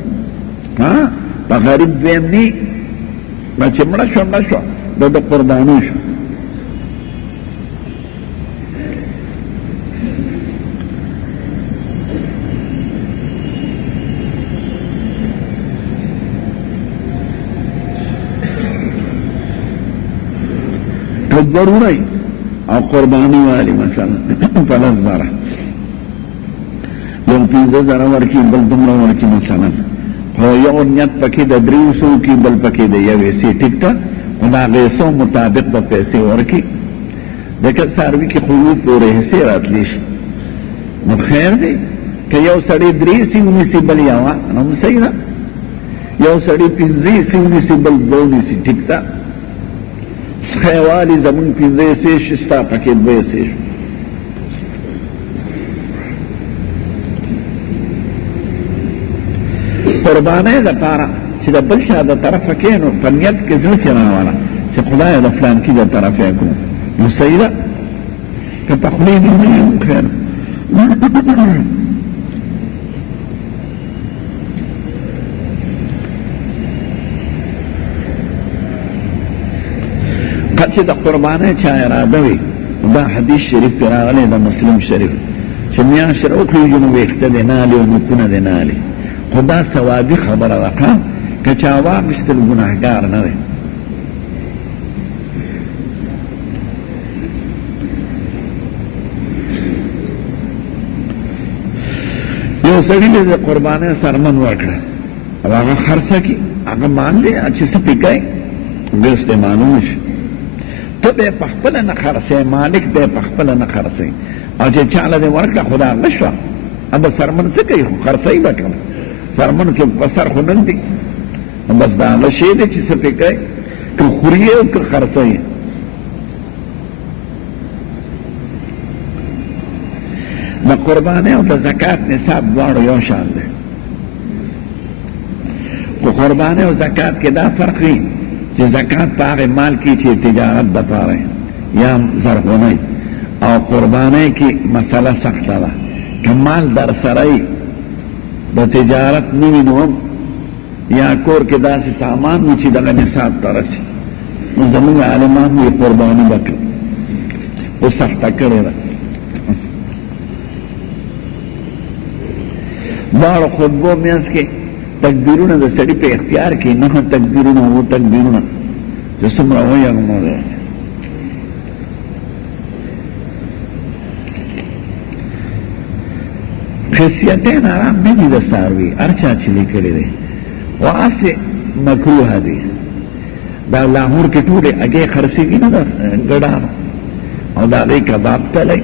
پا غریب دویم نی چه مرا شو دو قربانی شو ضروری او قربانی والی مثلا فلس زره یو 15 ورکی بل دمرا ورکی مثلا خو یو نیت پکی د 300 کی بل پکی د یو سی ټیک تا او دا غیسو مطابق د پیسې ورکی دغه ساروی کی خروج پورې حصے راتلی شي نو خیر دی که یو سړی 3 سیونی سی بل یاوا نو صحیح ده یو سړی 15 سیونی سی بل دونی سی ټیک تا خیوالی زمون پینزه سیش استا پکیت بے سیش قربانه دا پارا چی دا بلشا دا طرف کینو پنیت کزنو کی راوانا چی خدای دا فلان کی دا طرف اکنو نو سیدہ که پخلی نمیم خیر چې د قربانه چا اراده وي دا حدیث شریف کې راغلی د مسلم شریف چې میاشت راوکړي نو ویښته دې نالي او نوکونه دې نالي خو دا ثوابي خبره ده که چا واخیستل ګناهګار نه دی یو سړي د قربانه سرمن ورکړه او هغه خرڅه کړي هغه مال دی چې څه پې کوي بیا ورته معلومه شي ته به پخپله نه خرڅې مالک به پخپله نه خرڅې او چې چاله دې ورکړه خدا هغه شوه ابه سرمن څه کوي خو خرڅوي به کنه سرمن کې په سر خو نه دي بس دا هغه شی دی چې څه پې کوي که خوري او که خرڅوي د قربانۍ او د زکات نصاب دواړو یو شان دی خو قربانۍ او زکات کې دا فرق وي چې زکات په هغې مال کې چې تجارت دپاره یا زرغونی او قربانۍ کې مسله سخته ده که مال در سره د تجارت نه وي نو یا کور کې داسې سامان وي چې دغه نصاب ته رسي نو زموږ عالمان یې قرباني به کړي خو سخته کړې ده دواړو خطبو منځ کې تکبیرونه د سړي په اختیار کې نه تکبیرونه او تکبیرونه چې څومره وایي نو دی خصیتین آرام نه دي د څاروي هر چا چې لیکلی دی و هسې مکروه دی دا لاهور کې ټولې هګۍ خرڅېږي نه د ګډانو او د هغې کباب تلی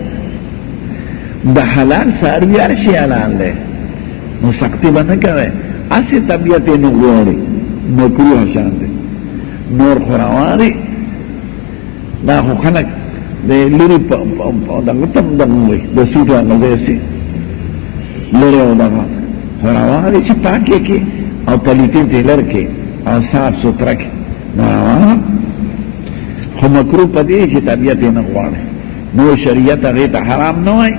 د حلال څاروي هر شي حلال دی نو سختی به نه کوئ هسې طبیعت یې نه غواړي مکروه شان دی نور خو روان دی دا خو خلک د لرې دغه ته هم دغه وایي د سوټو هغه ځای سي لري او دغه روان دي چې پاکي کې او پلیتی تیلر کې او صاف ستره کې روان خو مکروه پدې چې طبیعت یې نه غواړي نو شریعت هغې ته حرام نه وایي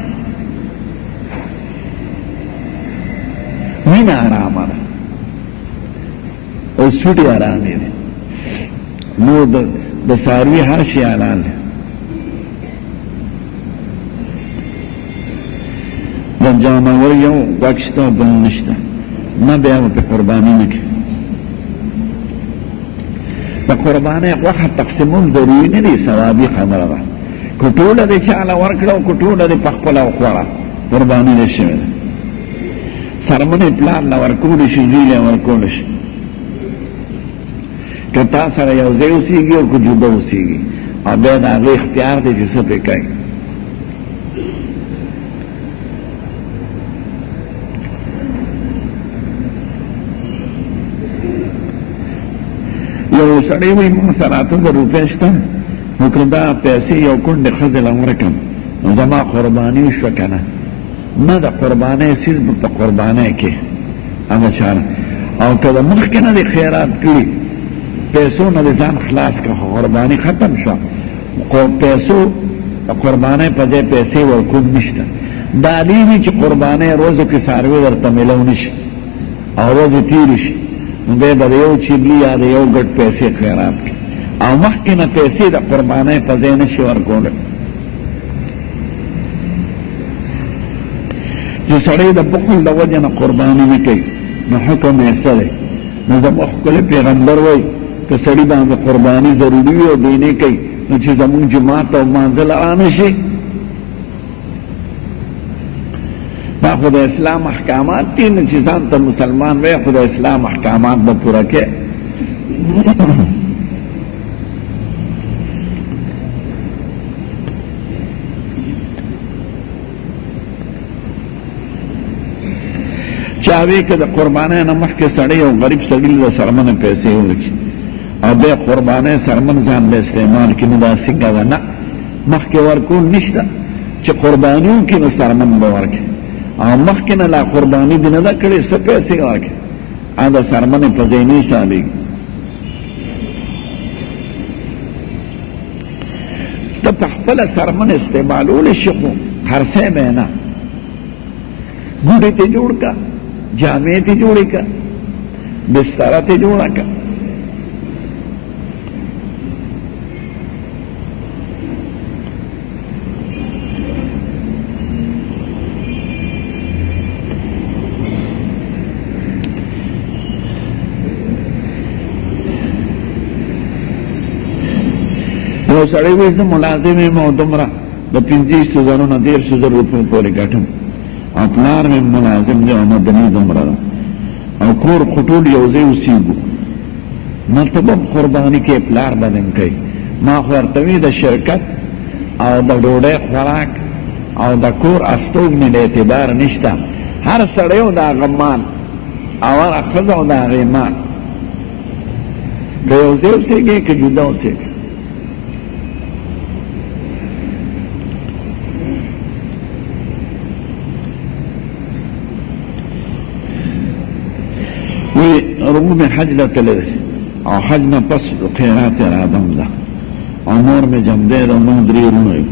مینه حرامه ده او سوټي حرامې دي نو د څاروي هر شي حلال دی د جانور یو غوږ شته او بل نشته نه بیا به پې قرباني نه کوي د قربانۍ غوښه تقسیمول ضروري نه دی ثوابي خبره ده که ټوله دې چاله ورکړه او که ټوله دې پخپله وخوړه قرباني دې شوې ده څرمنې پلار له ورکولی شي زوی له ورکولی شي که تا سره یو ځای اوسېږي او که جوبه اوسېږي او بیا د هغې اختیار دی چې څه پې کوي یو سړی وایي ما سره 8000 روپۍ شته نو که دا پیسې یو کونډې ښځې له ورکړم نو زما قرباني وشوه که نه نه د قربانۍ څیز به په قربانۍ کې هغه چاره او که د مخکې نه دې خیرات کړي پیسو نه دې ځان خلاص کړه خو قرباني ختم شوه پیسو د قربانۍ په ځای پیسې ورکول نشته دا دې وي چې قربانۍ روزو کې څاروي درته میلو نه شي او ورځې تېرې شي نو دی به د یو چیبلي یا د یو ګډ پیسې خیرات کړي او مخکې نه پیسې د قربانۍ په ځای نه شي ورکولی چې سړی د بخل د وجه نه قرباني نه کوي نو حکم یې څه دی نو زموږ ښکلی پیغمبر وایي که سړي باندې قرباني ضروري وي او دی نه کوي نو چې زموږ جماعت او مانځه له رانه شي دا خو د اسلام احکامات دي نو چې ځان ته مسلمان وی خو د اسلام احکامات به پوره کې چاوی که د قربانۍ نه مخکې سړی او غریب سړي له سرمنه پیسې ورکړي او بیا قربانۍ سرمن ځان له استعمال کړي نو دا څنګه ده نه مخکې ورکول نشته چې قرباني وکړي نو سرمن به ورکړي او مخکې نه لا قرباني دې نه ده کړې څه پیسې ورکړي دا سرمنې په ځای نه حسابېږي ته په خپله سرمن استعمالولی شي خو خرڅی به نه ګوډې ته جوړ که جامې ته جوړې که بستره ته جوړه که یو سړی وایي زه ملازم یم او دومره د 25,000 نه 13,000 روپیو پورې ګټم او پلار مې ملازم دی او مدني دومره ده او کور خو ټول یو ځای اوسېږو نو ته به هم قرباني کې پلار به دې کوي ما خو ورته وي د شرکت او د ډوډۍ خوراک او د کور استوګنې د اعتبار نشته هر سړی او د هغه مال او هره ښځه او د هغې مال که یو ځای اوسېږي که جدا اوسېږي روم حج له تللی دی او حج نه پس قیرات ارادم ده او نور مې جمدی ده موږ 3 وروڼه یو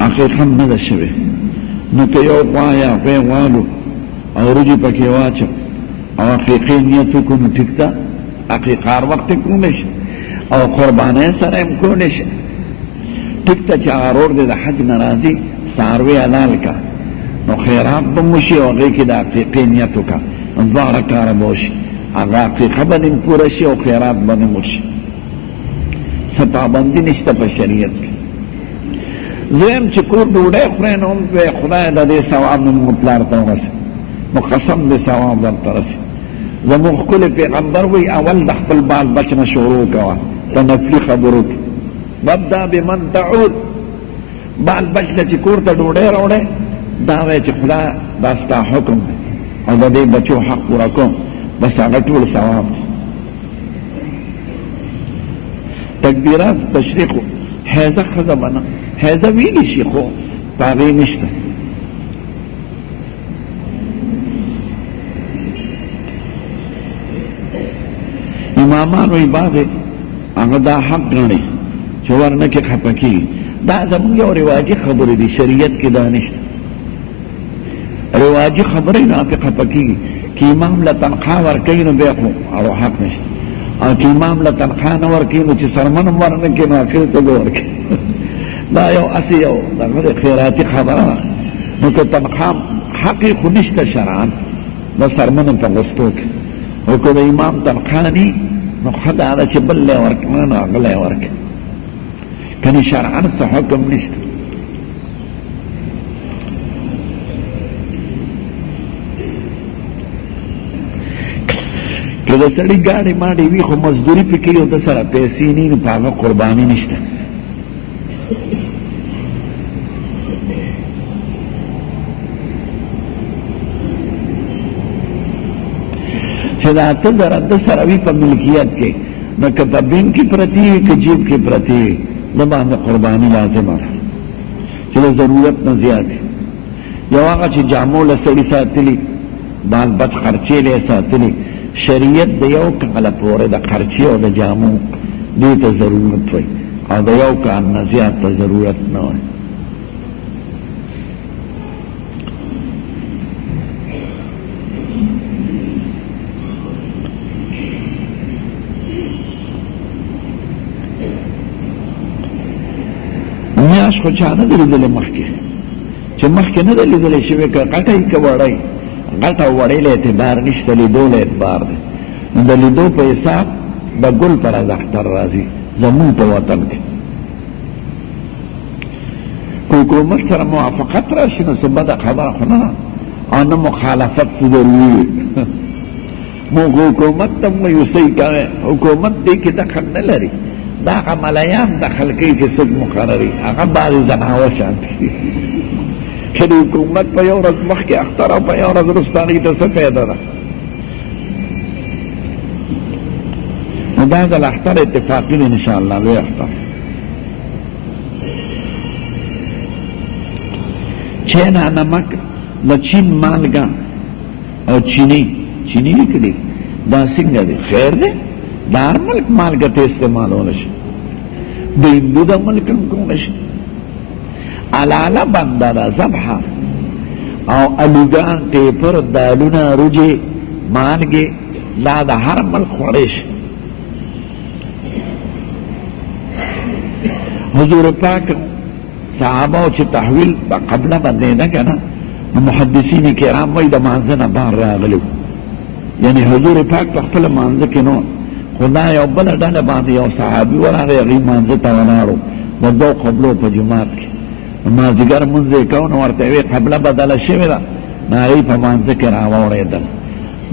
عقیقه نه ده شوې نو که یو غوا یا غوی غوالو او وریجې پکې واچو او عقیقې نیت وکړو نو ټیک ده عقیقه هر وخت کولی شي او قربانۍ سره هم کولی شي ټیک ده چې هغه رور دی د حج نه راځي څاروي حلال که نو خیرات به مو شي او هغې کې د عقیقې نیت وکړه دواړه کاره به وشي هغه عقیقه به دې پوره شي او خیرات به دې وشي څه پابندي نشته په شریعت کې زم چې کور ډوډۍ خورئ نو هم خدای د دې ثواب مو پلار ته ورسي نو قسم دې ثواب درته رسي زموږ ښکلی پیغمبر وایي اول د خپل بال بچ نه شروع کوه په نفلي خبرو کې وابدا بمن تعود بال بچ نه چې کور ته ډوډۍ راوړی دا وایي چې خدای دا ستا حکم دی او د دې بچو حق پوره کوم بس هغه ټول ثواب دی تکبیرات تشریق حیزه ښځه به نه حیزه ویلی شي خو په هغې نشته امامان وی بعضې هغه دا حق ګڼي چې ورنه کې خفه کېږي. دا زموږ یو رواجي خبرې دي، شریعت کې دا نشته. رواجي خبرې نه پې خفه کېږي. که امام له تنخوا ورکوي نو بیا خو او حق نشته، او که امام له تنخوا نه ورکوي نو چې سرمن هم ورنه کړي نو اخر ته به ورکوي. دا یو اسې یو دغه خیراتي خبره ده. نو که تنخوا حق یې خو نشته شرعا د سرمن په غوښتو کې، او که د امام تنخوا ني نو ښه دا ده چې بل لی ورکړه نو هغه لی ورکړي، کنې شرعا څه حکم نشته. که د سړي ګاډې ماډې وي خو مزدوري پې کوي او د سره پیسې نه وي نو په هغه قرباني نشته. چې دا 8 زره د سره وي په ملکیت کې، نو که په بینک کې پرتې وي که جیب کې پرتې وي د باندې قرباني لازمه ده چې د ضرورت نه زیات وي. یو هغه چې جامو له سړي ساتلي، بال بچ خرچې له ساتلي، شریعت د یو کاله پورې د خرچې او د جامو دې ته ضرورت وي، او د یو کال نه زیات ته ضرورت نه وي. میاش خو چا نه دی لیدلی مخکې، چې مخکې نه دی لیدلی شوی، که غټه یي که وړی، غټه او وړی له اعتبار نشته، لیدو له اعتبار دی. نو د لیدو په حساب د ګل پر از اختر راځي زمون په وطن کې. که حکومت سره موافقت راشي نو څه بده خبره خو نه، او نه مخالفت څه ضروري وي. موږ حکومت ته مایوسۍ کوي، حکومت دې کې دخل نه لري. دا هغه ملایان دخل کوي چې څوک مقرري، هغه بعضې زناور شان دي. که د حکومت په یو ورځ مخکې اختر او په یو ورځ وروسته هغې ته څه فایده ده؟ نو دا ځل اختر اتفاقي دی انشاءالله، لوی اختر. چینا نمک د چین مالګه او چینی لیکلي دا څنګه دی؟ خیر دی، د هر ملک مالګه ته استعمالولی شي، د هندو د ملک هم کولی شي. علاله بنده ده، ذبحه او الوګان، ټیپر، دالونه، روجې، مالګې، دا د هر ملک خوړی شي. حضور پاک صحابه چې تحویل په قبله باندې که نه، نو محدثین کرام وایي د مانځه نه بار راغلي، یعنی حضور پاک په خپله مانځه کې نو، خو دا یو بله ډله باندې یو صحابي ورغی، هغوی مانځه ته ولاړو د 2 قبلو په جومات کې. مازدیګر مونځ یې کو نو ورته وی قبله بدله شوې ده، نو هغوی په مانځه کې راواوړېدل.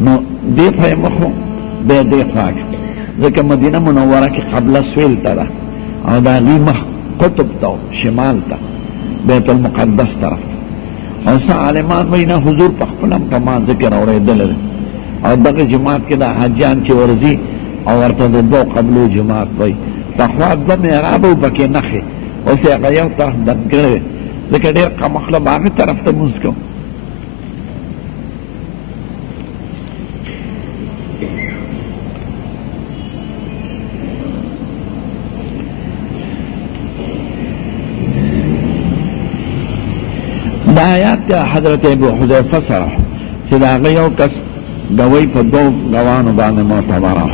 نو دې خوا یې مخ و، بیا دې خوا کې، ځکه مدینه منوره کې قبله سویل ته ده، او د هغوی مخ قطب ته شمال ته بیت المقدس طرف ته. او څه عالمان وایي نه، حضور په خپله هم په مانځه کې راوړېدلی ده. او دغه جماعت کې د حاجیان چې ورځي او ورته د 2 قبلو جماعت وایي. پخوا 2 محراب او پکې نښې، اوس یې هغه یو طرف بند کړی دی، ځکه ډېر کمخله به هغې طرف ته مونځ کوم. دا آیات ته حضرت ابو حذیفه سره چې د هغه یو کس گوی په 2 گوانو باندې معتبره.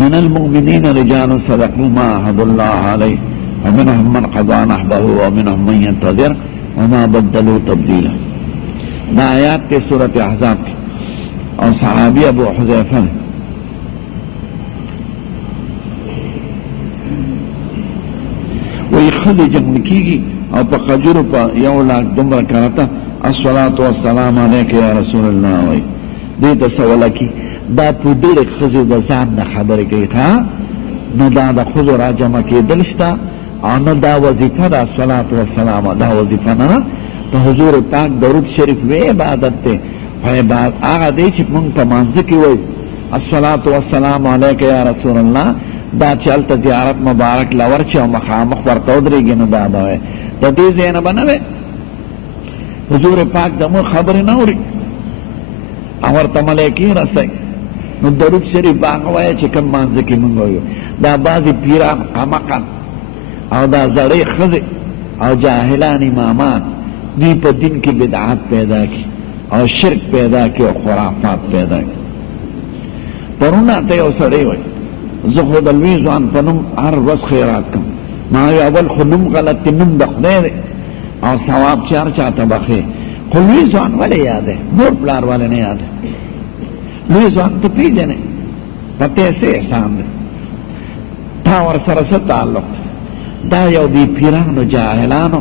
من المؤمنین رجال صدقوا ما عهد الله علیه ومنهم من قضى نحبه ومنهم من ينتظر وما بدلوا تبدیلا. دا آیات ته سورۃ احزاب کې، او صحابی ابو حذیفه وی خذ جنگ کیږي او په قجرو په 1 لاک دومره کرته الصلاة والسلام علیک یا رسول الله وی دې ته سوال کی. دا په ډېرې ښځې د ځان نه خبرې کوي، ها نه دا د ښځو را جمع کېدل شته، او نه دا وظیفه ده الصلاة والسلام، دا وظیفه نه ده. په حضور پاک درود شریف وی عبادت دی، خو عبادت هغه دی چې مونږ په مانځه کې وایو الصلاة والسلام علیک یا رسول الله. دا چې هلته زیارت مبارک لور چې او مخامخ ورته ودرېږي نو دا به وی، د دې ځای نه به نه وی. حضور پاک زموږ خبرې نه اوري، او ورته ملایکې رسوي، نو درود شریف هغه وایه چې کوم مانځه کې مونږ وایو. دا بعضې پیران قمقن او دا زړې ښځې او جاهلان امامان دوی په دین کې بدعات پیدا کی او شرک پیدا کی او خرافات پیدا کی. پرونه ته یو سړی وایي زه خو د لوی ځوان په نوم هر ورځ خیرات کوم. ما وایي اول خو نوم غلط دی، نوم د خدای دی او ثواب چې هر چاته بخې، خو لوی ځوان ولې یادی؟ مور پلار ولې نه یادی؟ لوی ځوان ته پیژنې په ته څه احسان دی، تا ورسره څه تعلق دی؟ دا یو دی پیرانو جاهلانو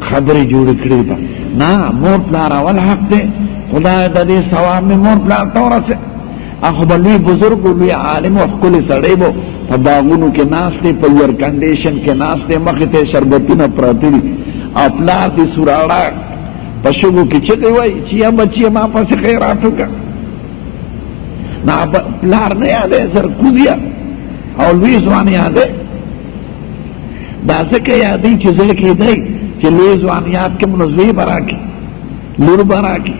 خبرې جوړې کړې ده. نه، مور پلار اول حق دی، خدای د دې ثواب مې مور پلار ته ورسې. اخو به لوی بزرګ و لوی عالم و ښکلې سړی به په باغونو کې ناست دی، په ایئر کنډیشن کې ناست دی، مخې ته یې شربتونه پراته دي او پلار دې سوراړه په شګو کې چغې وایي چې یا بچیه ما پسې خیرات وکړه. نه پلار نه یادی، سرکوزیه او لوی ځوان یادی. دا ځکه یادی چې زړه کې دی چې لوی ځوان یاد کړم نو زوی به راکړي، لور به راکړي،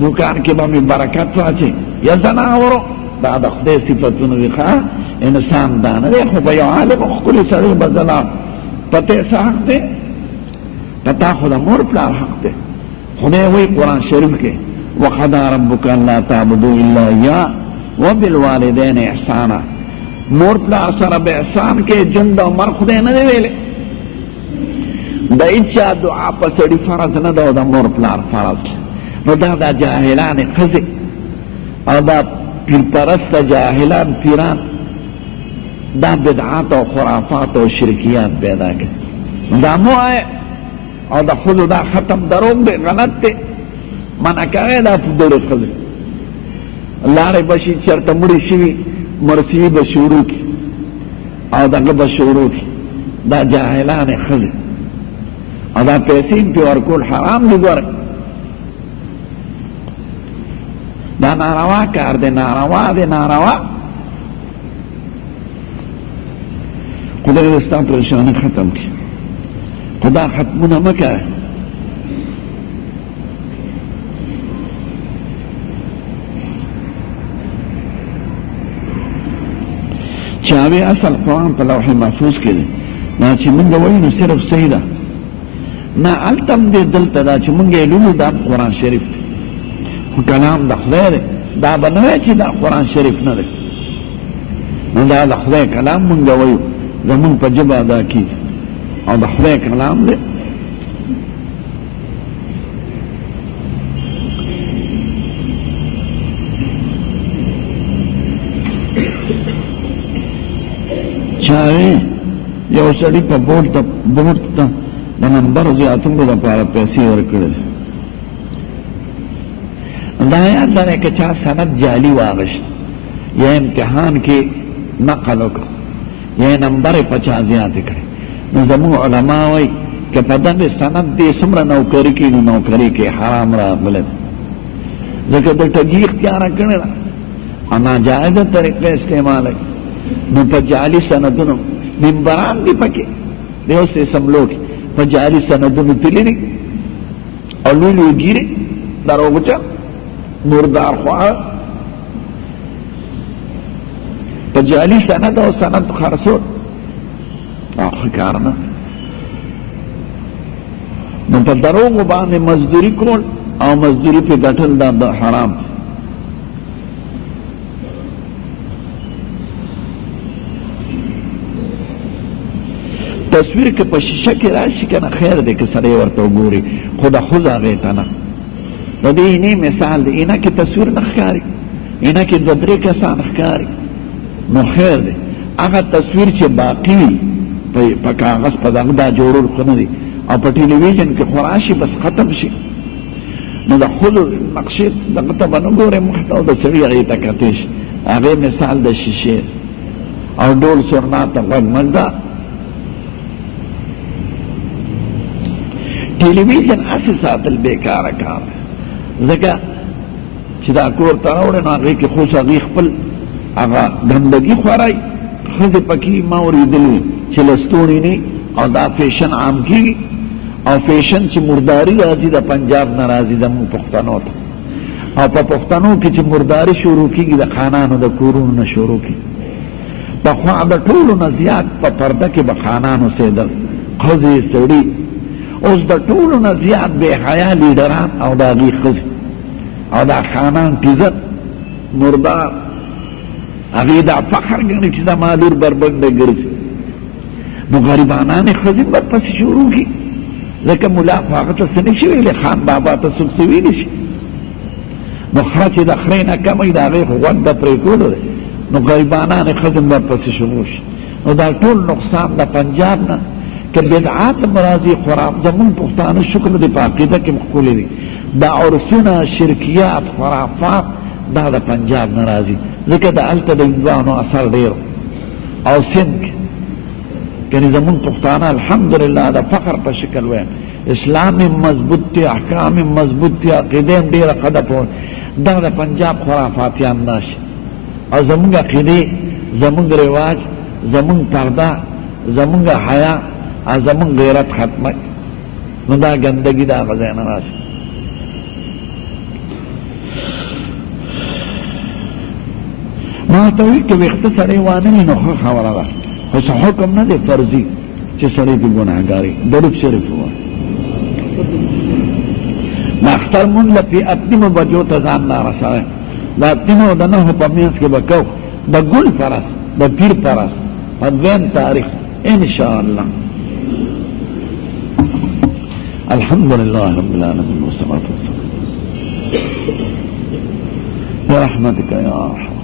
دوکان کې به مې برکت واچي. یا زناورو دا د خدای صفتونه دي. ښه انسان دا نه دی، خو به یو عالم او ښکلي سړی به ځلا پته یې څه حق دی؟ پتا خو د مور پلار حق دی. خدای وایي قرآن شریف کې وقضى ربک الا تعبدوا الا اياه وبالوالدین احسانا. مور پلار سره به احسان کې ژوند او مر خدای نه دی ویلې. د هیچا دعا په سړي فرض نه ده او د مور پلار فرض ده. نو دا د جاهلانې ښځې او دا پیرپرسته جاهلان پیران دا بدعات او خرافات او شرکیات پیدا کړي. دا مو وایه او د ښځو دا ختم دروغ دی، غلط دی، منع کوئ دا فدرې ښځې. لاړې به شي چېرته مړې شوي مرثیې به شروع کړي او دغه به شروع کړي. دا جاهلانې ښځې او دا پیسې هم پرې ورکول حرام دي. ګوره دا ناروا کار دی، ناروا دی، ناروا. خدای دې ستا پریشاني ختم کړي. خدا ختمونه مه کوه. چاوی اصل قرآن په لوح محفوظ کې دی. نه چې مونږ وایو نو صرف صحیح ده، نه هلته هم دی دلته دا چې مونږ یې لولو دا قرآن شریف دی، خو کلام د خدای دی. دا به نه وایي چې دا قرآن شریف نه دی. نو دا د خدای کلام مونږ وایو، زمونږ په ژبه ادا کېږي او د خدای کلام دی. چاوی یو سړي په بورډ ته د نمبر زیاتولو لپاره پیسې ورکړل. دا یاد لرئ که چا سند جعلي واغشت یا امتحان کې نقل وکړ یا نمبر یې په چا زیاتې کړې، نو زموږ علما وایي که په دغې سند دې څومره نوکري کړي نو نوکري کې حرام راغلی دی، ځکه د ټګي اختیاره کړې ده او ناجایزه طریقه استعمالوي. نو په جعلي سندونو ممبران دي پکې د یو سملو کې په جعلي سندونو تللي دي او لوی لوی ګیرې دروغجن مردار خواهه په جعلي سند او سند خرڅول او ښه کار نه. نو په دروغو باندې مزدوري کول او مزدوري پې ګټل دا حرام. تصویر که په شیشه کې راشي که نه خیر دی که سړی ورته وګوري، خو د ښځو هغې ته نه. د دې اینې مثال دی، اینه کې تصویر نه ښکاري، اینه کې دوه درې کسان ښکاري، نو خیر دی. هغه تصویر چې باقي وي په کاغذ په دغه دا جوړول ښه نه دي او په ټلویزیون کې خو راشي بس ختم شي. نو د ښځو نقشې دغه ته به نه ګورې مخ ته او د سړي هغې ته کتې شي. هغې مثال د شیشې او ډول سرنا ته غوږ مه ږده. ټلویزیون هسې ساتل بیکاره کار دی، ځکه چې دا کور ته راوړې نو هغې کې خو هغې خپل هغه ګندګي خورئ. ښځې پکې ما اورېدلي چې لستوڼي نه او دا فیشن عام کېږي او فیشن چې مرداري راځي د پنجاب نه راځي زموږ پښتنو ته او په پښتنو کې چې مرداري شروع کیږي د خانانو د کورونو نه شروع کی په خوا د ټولو نه زیات په پرده کې به خانانو سیدل ښځې سړي اوس د ټولو نه زیات بې حیا لیډران او د هغې ښځې او دا خانان تیزت مردار هغې دا فخر ګڼي چې زما لور بربنډه ګرځي نو غریبانانې ښځې به پسې شروع کړي ځکه ملا خو هغه ته څه نشي ویلی خان بابا ته څوک څه ویلی شي نو خره چې د خرې نه کمه وي د هغې خو غوږ د پرېښودو دی نو غریبانانې ښځې به پسې شروع شي نو دا ټول نقصان د پنجاب نه که بدعات مرازي خراب زمون پښتانه شکر دې په عقیده کې ښکلي دي دا عرسونه شرکیات خرافات دا د پنجاب نه راځي ځکه د هلته د هندوانو اثر ډېر او سند کې یعنی زمون پښتانه الحمدلله د فخر په شکل وایم اسلام مضبوط دی احکام مضبوط دی عقیده هم ډېره قده په دا د پنجاب خرافاتیان ناشي او زمونږ عقیدې زمونږ رواج زمونږ پرده زمونږ حیا زمونږ غیرت ختمه نو دا ګندګي د هغه ځای نه راشي ما ته وایي که ویښته سړی وانه وي نو ښه خبره ده خو څه حکم نه دی فرضي چې سړی پې ګناهګاري درود شریف ووایه د اختر مونځ له پې اتنیمو بجو ته ځان رارسوی د اتنیمو د نهو په منځ کې به کو د ګل پرس د پیر پرس په دویم تاریخ انشاءالله الحمد لله رب العالمين والصلاة والسلام برحمتك يا ارحم